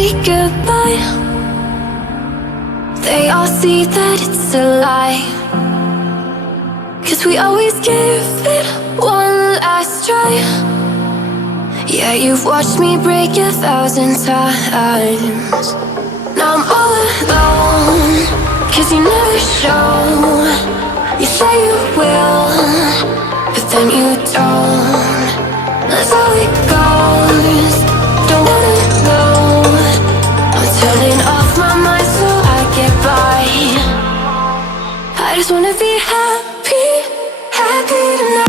say goodbye, they all see that it's a lie. 'Cause we always give it one last try. Yeah, you've watched me break 1,000 times. Now I'm all alone, 'cause you never show. You say you will, but then you don't. That's how it goes. Don't wanna know. I'm turning off my mind so I get by. I just wanna be happy, happy tonight.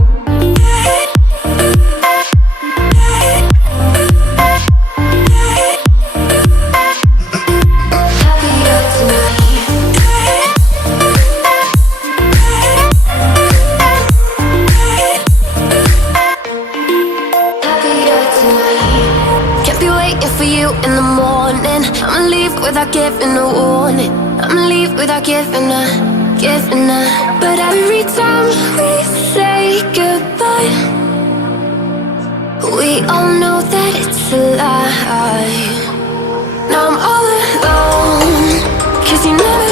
In the morning, I'ma leave without giving a warning. I'ma leave without giving a. But every time we say goodbye, we all know that it's a lie. Now I'm all alone, 'cause you never